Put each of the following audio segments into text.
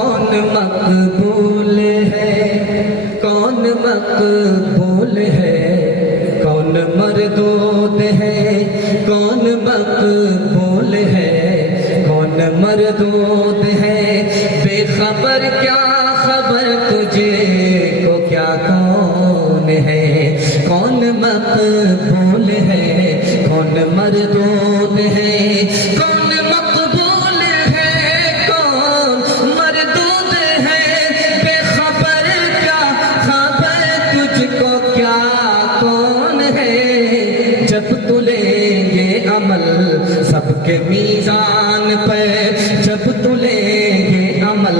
کون مقبول ہے کون مقبول ہے کون مردود ہے کون مقبول ہے کون مردود ہے بے خبر کیا خبر تجھے کو کیا کون ہے کون مقبول ہے کون مردود ہے کون مقبول ہے کون مردود ہے بے خبر کیا خبر تجھ کو کیا کون ہے جب تلیں گے عمل سب کے میزان پہ جب تلیں گے عمل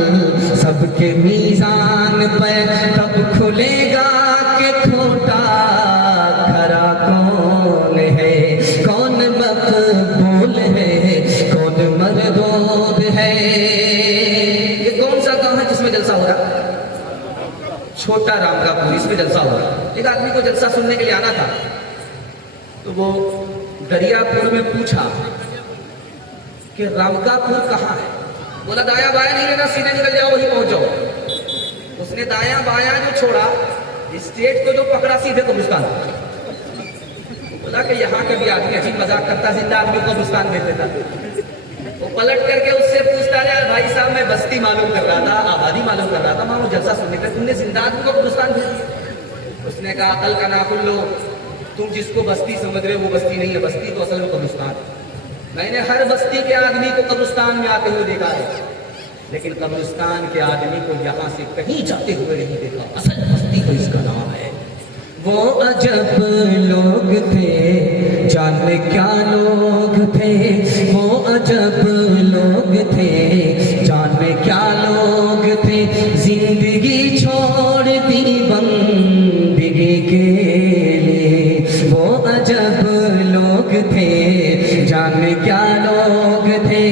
سب کے میزان پہ تب کھلے گا کہ کھوٹا کھرا کون ہے کون مقبول ہے کون مردود ہے یہ کون سا گاؤں ہے جس میں جلسہ ہو رہا چھوٹا رام کا پور اس میں جلسہ ہو رہا ایک آدمی کو جلسہ سننے کے لیے آنا تھا تو وہ دریا پور میں پوچھا کہ رامکا پور کہاں ہے بولا دایا بایا نہیں لینا سیدھے نکل جاؤ وہی پہنچ جاؤ اس نے دایا بایا جو چھوڑا اسٹیٹ کو جو پکڑا سیدھے قبرستان بولا کہ یہاں کا بھی آدمی عجیب مذاق کرتا زندہ آدمی کو قبرستان بھیج دیتا وہ پلٹ کر کے اس سے پوچھتا ہے بھائی صاحب میں بستی معلوم کر رہا تھا آبادی معلوم کر رہا تھا میں وہ جلسہ سننے کا تم نے زندہ آدمی کو قبرستان بھیج دیا اس نے کہا عقل کا ناخن لو تم جس کو بستی سمجھ رہے ہو وہ بستی نہیں ہے بستی تو اصل میں قبرستان میں نے ہر بستی کے آدمی کو قبرستان میں آتے ہوئے دیکھا ہے لیکن قبرستان کے آدمی کو یہاں سے کہیں جاتے ہوئے نہیں دیکھا اصل بستی تو اس کا نام ہے وہ عجب لوگ تھے جانے کیا لوگ تھے وہ عجب لوگ تھے جانے کیا لوگ تھے زندگی چھوڑ دی بندگی کے لیے وہ عجب لوگ تھے جانے کیا لوگ تھے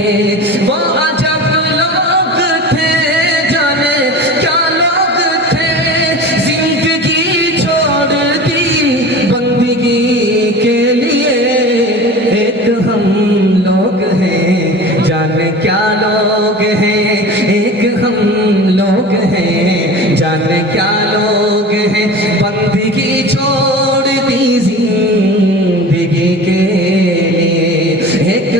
وہ عجب لوگ تھے جانے کیا لوگ تھے زندگی چھوڑ دی بندگی کے لیے ایک ہم لوگ ہیں جانے کیا لوگ ہیں ایک ہم لوگ ہیں جانے کیا لوگ ہیں بندگی چھوڑ دی زندگی کے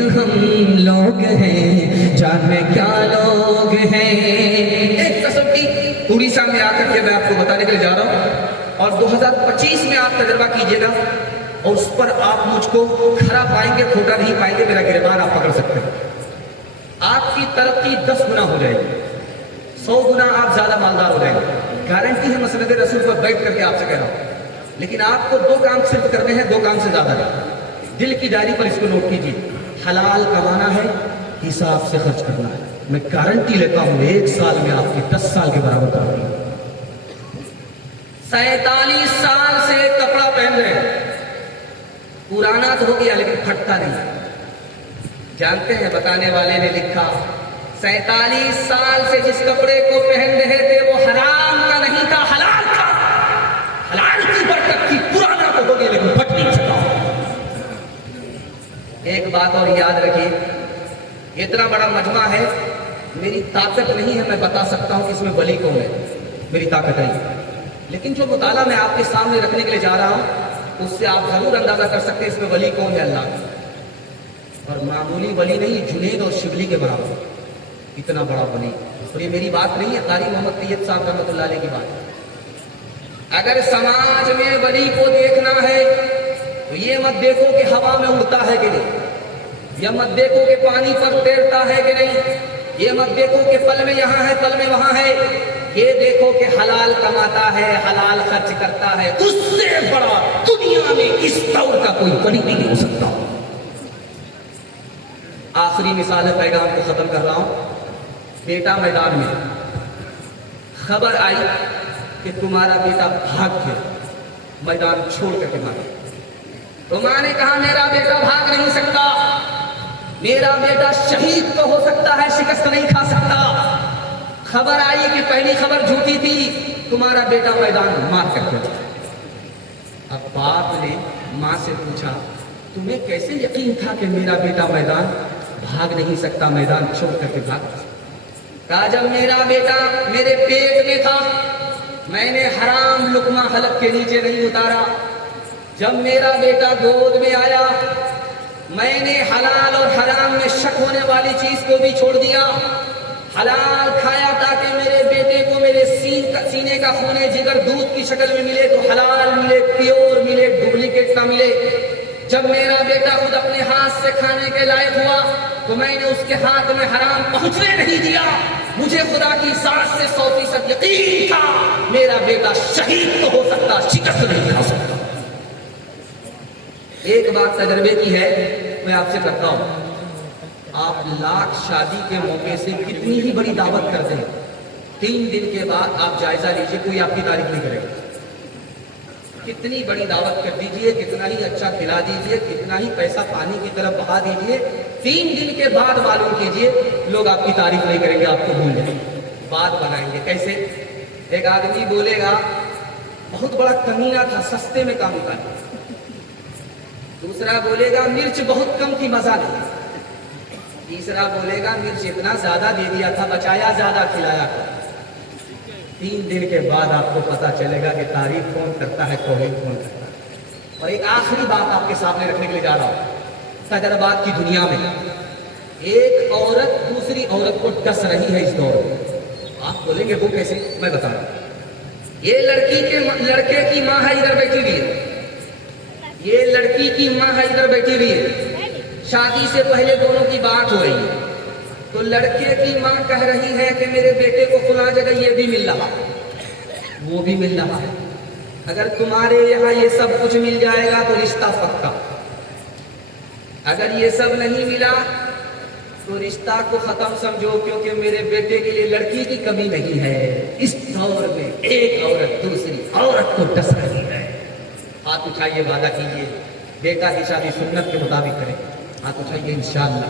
ہم لوگ ہیں جانے کیا لوگ ہیں ایک کسوٹی اڑیسہ میں آ کر کے میں آپ کو بتانے کے لیے جا رہا ہوں اور 2025 میں آپ تجربہ کیجئے گا اور اس پر آپ مجھ کو کھرا پائیں گے کھوٹا نہیں پائیں گے میرا گریبان آپ پکڑ سکتے ہیں آپ کی ترقی 10 گنا ہو جائے گی 100 گنا آپ زیادہ مالدار ہو جائیں گے گارنٹی ہے مسند رسول پر بیٹھ کر کے آپ سے کہہ رہا ہوں لیکن آپ کو 2 کام صرف کرنے ہیں 2 کام سے زیادہ نہیں دل کی ڈائری پر اس کو نوٹ کیجیے حلال کمانا ہے حساب سے خرچ کرنا ہے میں گارنٹی لیتا ہوں 1 سال میں آپ کی 10 سال کے برابر کر رہی ہوں 47 سال سے کپڑا پہن رہے ہیں پرانا تو ہو گیا لیکن پھٹتا نہیں جانتے ہیں بتانے والے نے لکھا 47 سال سے جس کپڑے کو پہن رہے تھے وہ حرام کا نہیں تھا حلال تھا حلال کی برکت تھی پرانا تو ہو گیا لیکن پھٹ نہیں سکا ایک بات اور یاد رکھیے اتنا بڑا مجمع ہے میری طاقت نہیں ہے میں بتا سکتا ہوں کہ اس میں ولی کون ہے میری طاقت نہیں لیکن جو مطالعہ میں آپ کے سامنے رکھنے کے لیے جا رہا ہوں اس سے آپ ضرور اندازہ کر سکتے ہیں اس میں ولی کون ہے اللہ اور معمولی ولی نہیں جنید اور شبلی کے برابر اتنا بڑا ولی اور یہ میری بات نہیں ہے قاری محمد طیب صاحب رحمۃ اللہ علیہ کی بات اگر سماج میں ولی کو دیکھنا ہے تو یہ مت دیکھو کہ ہوا میں اڑتا ہے کہ نہیں یہ مت دیکھو کہ پانی پر تیرتا ہے کہ نہیں یہ مت دیکھو کہ پل میں یہاں ہے پل میں وہاں ہے یہ دیکھو کہ حلال کماتا ہے حلال خرچ کرتا ہے اس سے بڑا دنیا میں اس طور کا کوئی ولی نہیں ہو سکتا آخری مثال ہے پیغام کو ختم کر رہا ہوں بیٹا میدان میں خبر آئی کہ تمہارا بیٹا بھاگ گیا میدان چھوڑ کر کے بھاگا تو ماں نے کہا میرا بیٹا بھاگ نہیں سکتا میرا بیٹا شہید تو ہو سکتا ہے شکست نہیں کھا سکتا خبر آئی کہ پہلی خبر جھوٹی تھی تمہارا بیٹا میدان مار کر کے اب باپ نے ماں سے پوچھا تمہیں کیسے یقین تھا کہ میرا بیٹا میدان بھاگ نہیں سکتا میدان چھوڑ کر کے بھاگ کہا جب میرا بیٹا میرے پیٹ میں تھا میں نے حرام لقمہ حلق کے نیچے نہیں اتارا، جب میرا بیٹا گود میں آیا میں نے حلال اور حرام میں شک ہونے والی چیز کو بھی چھوڑ دیا، حلال کھایا تاکہ میرے بیٹے کو میرے سینے کا خون جگر دودھ کی شکل میں ملے تو حلال ملے، پیور ملے، ڈپلیکیٹ نہ ملے۔ جب میرا بیٹا خود اپنے ہاتھ سے کھانے کے لائق ہوا تو میں نے اس کے ہاتھ میں حرام پہنچنے نہیں دیا۔ مجھے خدا کی ذات سے 100% یقین تھا میرا بیٹا شہید تو ہو سکتا، شکست نہیں کھا سکتا۔ ایک بات تجربے کی ہے میں آپ سے کرتا ہوں، آپ لاکھ شادی کے موقع سے کتنی ہی بڑی دعوت کرتے ہیں، 3 دن کے بعد آپ جائزہ لیجئے کوئی آپ کی تعریف نہیں کرے گا۔ کتنی بڑی دعوت کر دیجئے، کتنا ہی اچھا کھلا دیجئے، کتنا ہی پیسہ پانی کی طرف بہا دیجئے، 3 دن کے بعد معلوم کیجئے لوگ آپ کی تعریف نہیں کریں گے، آپ کو بھول جائیں گے، بات بنائیں گے۔ کیسے؟ ایک آدمی بولے گا بہت بڑا کمینہ تھا، سستے میں کام نکالا۔ دوسرا بولے گا مرچ بہت کم تھی، مزہ نہیں۔ تیسرا بولے گا مرچ اتنا زیادہ دے دیا تھا، بچایا زیادہ، کھلایا۔ 3 دن کے بعد آپ کو پتا چلے گا کہ تعریف کون کرتا ہے، توہین کون کرتا ہے۔ اور ایک آخری بات آپ کے سامنے رکھنے کے لیے جا رہا ہوں۔ تجربات کی دنیا میں ایک عورت دوسری عورت کو ڈس رہی ہے اس دور میں۔ آپ بولیں گے وہ کیسے؟ میں بتا رہا ہوں۔ یہ لڑکے کی ماں ہے، ادھر بیٹھی ہوئی ہے، یہ لڑکی کی ماں ہے، ادھر بیٹھی ہوئی ہے، شادی سے پہلے دونوں کی بات ہو رہی ہے، تو لڑکے کی ماں کہہ رہی ہے کہ میرے بیٹے کو فلاں جگہ یہ بھی مل رہا، وہ بھی مل رہا ہے، اگر تمہارے یہاں یہ سب کچھ مل جائے گا تو رشتہ پکا، اگر یہ سب نہیں ملا تو رشتہ کو ختم سمجھو، کیونکہ میرے بیٹے کے لیے لڑکی کی کمی نہیں ہے۔ اس دور میں ایک عورت دوسری عورت کو ڈس رہی ہے۔ ہاتھ اٹھائیے، وعدہ کیجیے بیٹا کی شادی سنت کے مطابق کریں۔ ہاتھ اٹھائیے انشاءاللہ،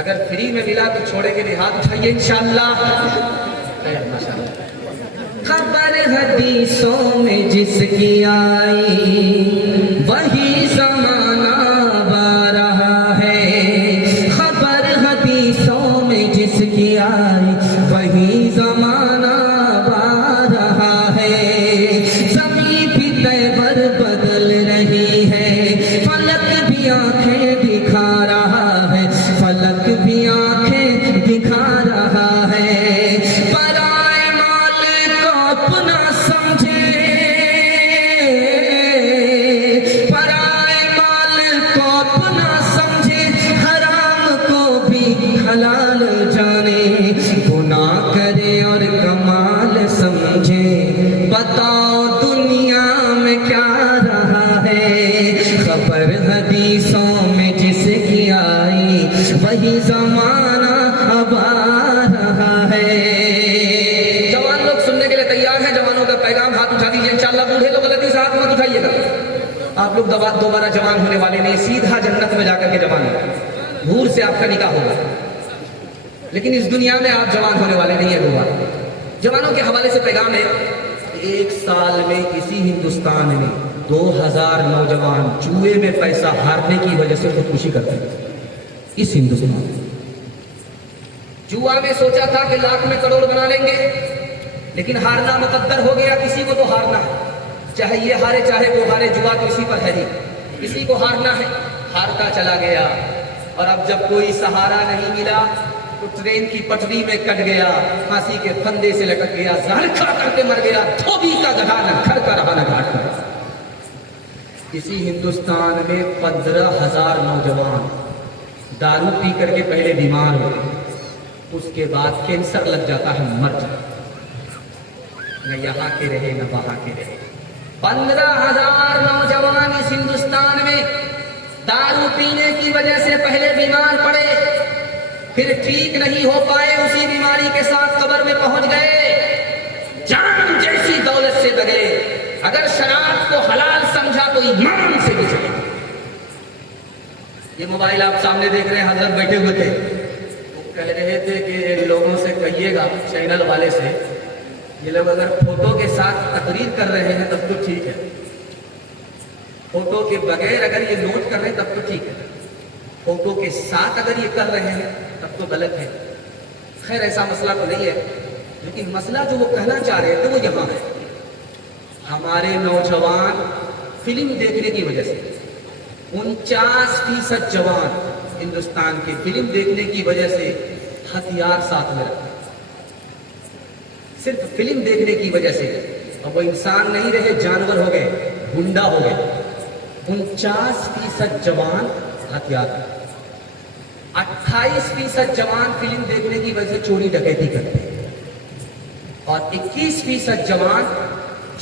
اگر فری میں ملا تو چھوڑے گے نہیں، ہاتھ اٹھائیے انشاءاللہ۔ خبر حدیثوں میں جس کی آئی وہی زمانہ با رہا ہے، خبر حدیثوں میں جس کی آئی وہی زمانہ با رہا ہے، زمین بھی تیور بدل رہی ہے، فلک بھی آنکھیں دکھا رہا ہے، فلک بھی آنکھیں دکھا رہا ہے، پرائے مال کو اپنا سمجھے، پرائے مال کو اپنا سمجھے، حرام کو بھی حلال جانے، گناہ کرے اور کمال سمجھے، بتاؤ دنیا میں کیا رہا ہے، خبر حدیثوں میں جس کی آئی وہی زمانہ اب آ رہا ہے۔ جوان لوگ سننے کے لیے تیار ہیں؟ جوانوں کا پیغام ہاتھ اٹھا دیجیے انشاءاللہ۔ بوڑھے لوگ غلطی سے ہاتھ مت اٹھائیے گا، آپ لوگ دوبارہ جوان ہونے والے نہیں، سیدھا جنت میں جا کر کے جوان ہیں، حور سے آپ کا نکاح ہوگا، لیکن اس دنیا میں آپ جوان ہونے والے نہیں ہیں۔ ہوا جوانوں کے حوالے سے پیغام ہے، 1 سال میں اسی ہندوستان میں 2000 نوجوان جوئے میں پیسہ ہارنے کی وجہ سے خودکشی کرتے ہیں۔ اس ہندوستان میں جوا میں سوچا تھا کہ لاکھ میں کروڑ بنا لیں گے، لیکن ہارنا مقدر ہو گیا، کسی کو تو ہارنا ہے، چاہے یہ ہارے چاہے وہ ہارے، جوا تو اسی پر ہے ہی، کسی کو ہارنا ہے، ہارتا چلا گیا، اور اب جب کوئی سہارا نہیں ملا تو ٹرین کی پٹری میں کٹ گیا، پھانسی کے پھندے سے لٹک گیا، زہر کھا کر کے مر گیا، دھوبی کا گدھا نہ گھر کا رہا نہ گھاٹ کا۔ اسی ہندوستان میں 15,000 نوجوان دارو پی کر کے پہلے بیمار ہوئے، اس کے بعد کینسر لگ جاتا ہے، مر جاتا، نہ یہاں کے رہے نہ وہاں کے رہے۔ 15,000 نوجوان اس ہندوستان میں دارو پینے کی وجہ سے پہلے بیمار پڑے، پھر ٹھیک نہیں ہو پائے، اسی بیماری کے ساتھ قبر میں پہنچ گئے، جان جیسی دولت سے دگے۔ اگر شراب کو حلال سمجھا تو ایمان سے بھی چلے۔ یہ موبائل آپ سامنے دیکھ رہے ہیں، حضرت بیٹھے ہوئے تھے، وہ کہہ رہے تھے کہ لوگوں سے کہیے گا، چینل والے سے، یہ لوگ اگر فوٹو کے ساتھ تقریر کر رہے ہیں تب تو ٹھیک ہے، فوٹو کے بغیر اگر یہ نوٹ کر رہے ہیں تب تو ٹھیک ہے، فوٹو کے ساتھ اگر یہ کر رہے ہیں تب تو غلط ہے۔ خیر ایسا مسئلہ تو نہیں ہے، لیکن مسئلہ جو وہ کہنا چاہ رہے تھے وہ یہاں ہے. ہمارے نوجوان فلم دیکھنے کی وجہ سے 49% جوان ہندوستان کے فلم دیکھنے کی وجہ سے ہتھیار ساتھ میں رکھتے ہیں. صرف فلم دیکھنے کی وجہ سے. اب وہ انسان نہیں رہے، جانور ہو گئے، گنڈا ہو گئے. 49% جوان ہتھیار، 28% جوان فلم دیکھنے کی وجہ سے چوری ڈکیتی کرتے ہیں، اور 21% جوان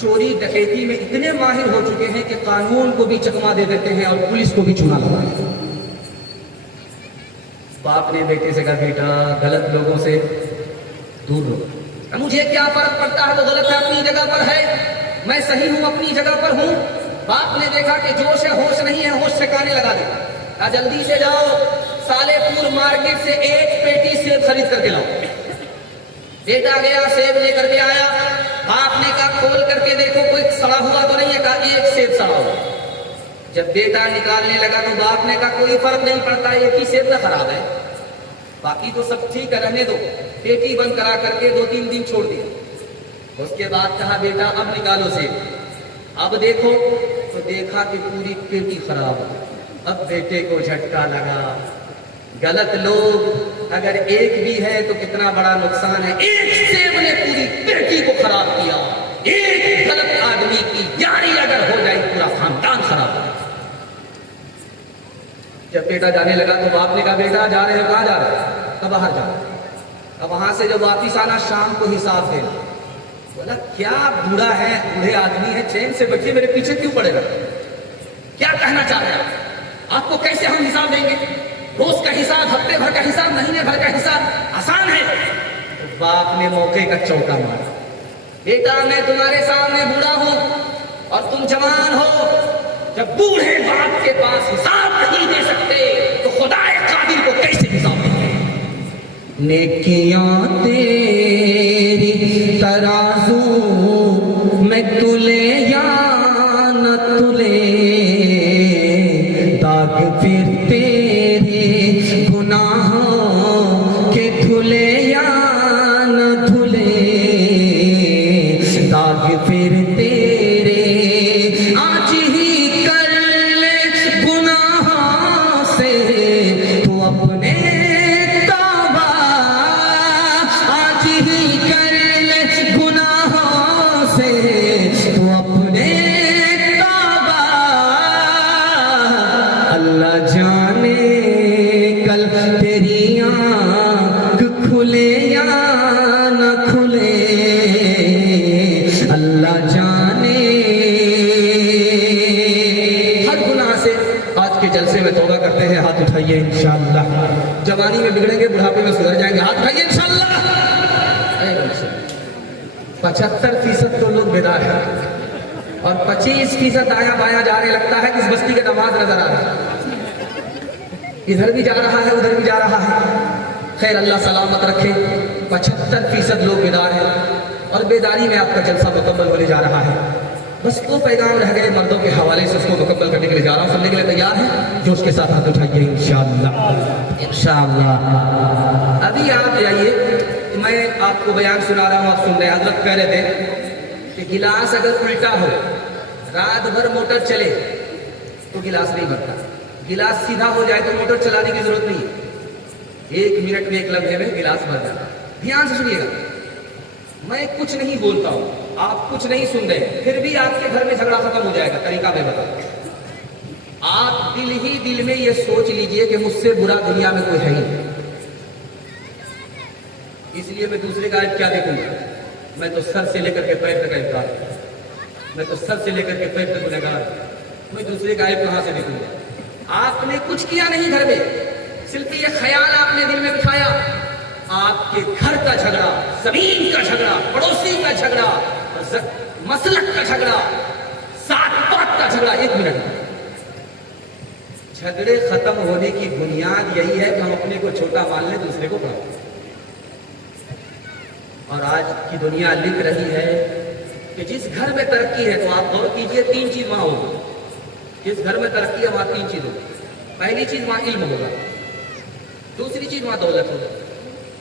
چوری ڈکیتی میں اتنے ماہر ہو چکے ہیں کہ قانون کو بھی چکما دے دیتے ہیں اور پولیس کو بھی چونا لگاتے ہیں. باپ نے بیٹے سے کہا بیٹا غلط لوگوں سے دور رہو. مجھے کیا فرق پڑتا ہے، تو غلط ہے اپنی جگہ پر ہے، میں صحیح ہوں اپنی جگہ پر ہوں. باپ نے دیکھا کہ جوش ہے، ہوش نہیں ہے، ہوش ٹھکانے لگا دے. کہا جلدی سے جاؤ سالے پور مارکیٹ سے 1 پیٹی سیب خرید کر کے لاؤ. بیٹا گیا سیب لے کر کے آیا. باپ نے کہا کھول کر کے دیکھو کوئی سڑا ہوا تو نہیں ہے. کہا 1 سیب سڑا ہوا. جب بیٹا نکالنے لگا تو باپ نے کہا کوئی فرق نہیں پڑتا، ایک ہی سیب نہ خراب ہے، باقی تو سب ٹھیک ہے، رہنے دو. پیٹی بند کرا کر کے 2-3 دن چھوڑ دیا. اس کے بعد کہا بیٹا اب نکالو سیب. اب دیکھو تو دیکھا کہ پوری پیٹی خراب ہو. اب بیٹے کو جھٹکا لگا. غلط لوگ اگر ایک بھی ہے تو کتنا بڑا نقصان ہے. ایک سیب نے پوری پیٹی کو خراب کیا. ایک غلط آدمی کی یاری اگر ہو جائے پورا خاندان خراب ہو جائے. جب بیٹا جانے لگا تو باپ نے کہا بیٹا جا رہے ہیں، کہاں جا رہے ہیں؟ تو باہر جا. اب وہاں سے جب واپس آنا شام کو حساب دینا. بولا کیا بوڑھا ہے، بوڑھے آدمی ہے، چین سے بچے میرے پیچھے کیوں پڑے گا؟ کیا کہنا چاہ رہے ہیں آپ کو کیسے ہم حساب دیں گے؟ روز کا حساب، ہفتے بھر کا حساب، مہینے بھر کا حساب آسان ہے. تو باپ نے موقع کا چوکا مارا. بیٹا میں تمہارے سامنے بوڑھا ہوں اور تم جوان ہو. جب بوڑھے باپ کے پاس حساب نہیں دے سکتے تو خدا قادر کو کیسے حساب دیں گے؟ نیکیاں تیری ترازو میں تلے یا نہ تلے، داغ پھر تیرے گناہوں کے دھلے یا نہ دھلے، داغ پھر تیرے آج ہی کر لے گناہوں سے تو اپنے توبہ، آج ہی کر لے گناہوں سے تو اپنے توبہ. اللہ جانے کل تیری آنکھ کھلے یا نہ کھلے، اللہ جانے. ہر گناہ سے آج کے جلسے میں توبہ کرتے ہیں. ہاتھ اٹھائیے انشاءاللہ. جوانی میں بگڑیں گے، بڑھاپے میں سدھر جائیں گے. ہاتھ اٹھائیے انشاءاللہ. 75% تو لوگ بیدار ہیں اور 25% آیا بایا جا رہے. لگتا ہے کہ اس بستی کا نماز نظر آ رہا ہے، ادھر بھی جا رہا ہے ادھر بھی جا رہا ہے. خیر اللہ سلامت رکھے. 75% لوگ بیدار ہیں اور بیداری میں آپ کا جلسہ مکمل ہونے جا رہا ہے. بس 2 پیغام رہ گئے مردوں کے حوالے سے، اس کو مکمل کرنے کے لیے جا رہا ہوں. سننے کے لیے تیار ہیں؟ جو اس کے ساتھ ہاتھ اٹھائیے انشاءاللہ. انشاءاللہ ابھی آپ جائیے، میں آپ کو بیان سنا رہا ہوں، آپ سن رہے ہیں. حضرت کہہ رہے تھے کہ گلاس اگر الٹا ہو، رات بھر موٹر چلے تو گلاس نہیں بھرتا. گلاس سیدھا ہو جائے تو موٹر چلانے کی ضرورت نہیں ہے، 1 منٹ میں 1 لمحے میں گلاس بھر جاتا. دھیان سے سنیے گا، میں کچھ نہیں بولتا ہوں، آپ کچھ نہیں سن رہے، پھر بھی آپ کے گھر میں جھگڑا ختم ہو جائے گا. طریقہ میں بتاؤں. آپ دل ہی دل میں یہ سوچ لیجئے کہ مجھ سے برا دنیا میں کوئی ہے ہی نہیں، اس لیے میں دوسرے کا عیب کیا دیکھوں گا. میں تو سر سے لے کر کے پیر تک عیبدار، میں تو سر سے لے کر کے پیر تک گنہگار. میں دوسرے کا عیب کہاں سے دیکھوں گا؟ آپ نے کچھ کیا نہیں گھر میں، صرف یہ خیال آپ نے دل میں بٹھایا. آپ کے گھر کا جھگڑا، زمین کا جھگڑا، پڑوسی کا جھگڑا، مسلک کا جھگڑا، ذات پات کا جھگڑا 1 منٹ میں. جھگڑے ختم ہونے کی بنیاد یہی ہے کہ ہم اپنے کو چھوٹا مان لیں، دوسرے کو بڑا. اور آج کی دنیا لکھ رہی ہے کہ جس گھر میں ترقی ہے، تو آپ غور کیجئے 3 چیز وہاں ہوگی. جس گھر میں ترقی ہے وہاں 3 چیز ہوگی. پہلی چیز وہاں علم ہوگا، دوسری چیز وہاں دولت ہوگا،